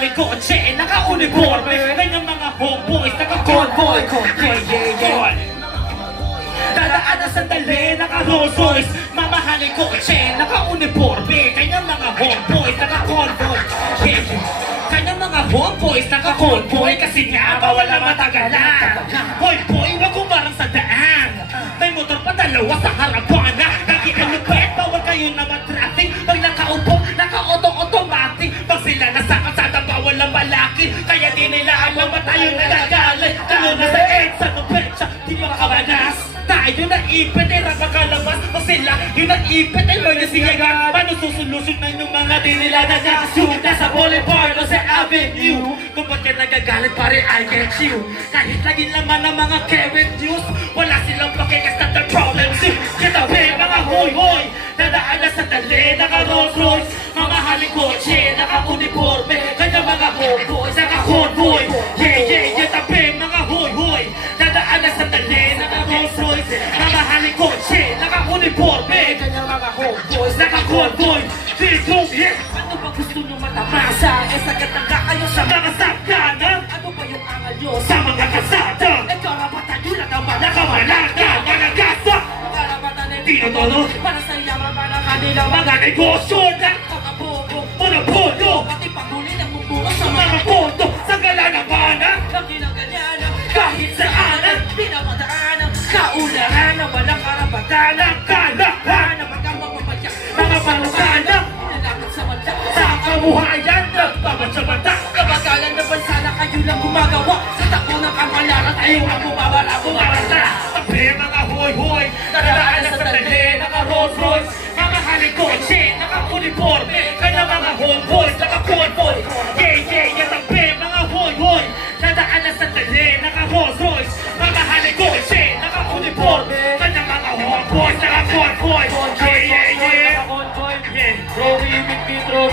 mamahaling kotse, naka-uniforme, kanyang mga homeboys, naka-convoy, dadaan na sandali, naka-Rolls Royce, mamahaling kotse, naka-uniforme, kanyang mga homeboys, naka-convoy, kanyang mga homeboys, naka-convoy, kasi nga bawal na matagalan. Hoy boy, wag kumarang sa daan, may motor pa dalawa sa harapan na, naki-alupet, bawal kayo na matraffic, pag nakaupo, naka-auto-automatic, pag sila nasa kalsada, bawal na malaki, kaya di nila alam ba tayo nagagalit, tayo na sa EDSA, no pecha, di makakabanas. Tayo na ipit ay rapakalabas o sila yung nag-ipit ay magasigagan. Paano susolusyon na yung mga di nila nag-assume nasa Boulevard o sa Avenue? Kung ba't ka nagagalit pare I get you. Kahit laging laman ng mga carrot juice, wala silang pakikas na the problem see. Kitabi mga hoy-hoy, dadaan na sa dali, naka-Rolls Royce, mamahaling kotse, naka-uniforme, kanya mga homeboys, naka-convoy. Kitabi mga hoy-hoy, dadaan na sa dali, naka-Rolls Royce, mamahaling kotse, naka-uniforme, kanyang mga homeboys, naka-convoy. Ano ba gusto nyo matamasa? Sagat na kayo sa mga sakana. Ano ba yung angal nyo sa mga kasada? Karapatan nyo lang naman nakamalata, managasa, karapatan na tinutulog para sa yaman pa ng kanilang mga negosyo na kakabobo, monopono, pati panghuli ng mumuro sa mga pondo, sa gala ng mana, ang ginaganyana, kahit saan at pinamadaanan, kaulahan na walang karapatan ng kalahan na magkamapapasya, mga palukana, nilakot sa mata, sa kabuhayan, nagpamatsa-mata, kabagalan na bansa na kayo lang gumagawa, sa tako ng kamalaran, ayaw ang bumabala. Tabi mga hoy-hoy, dadaan na sa dali, naka-Rolls Royce, mamahaling kotse, naka-uniforme, kanya mga homeboys, naka-convoy. Tabi mga hoy-hoy, dadaan na sa dali, naka-Rolls Royce, mamahaling kotse, naka-uniforme, kanya mga homeboys, naka-convoy. Bro, we with Petro.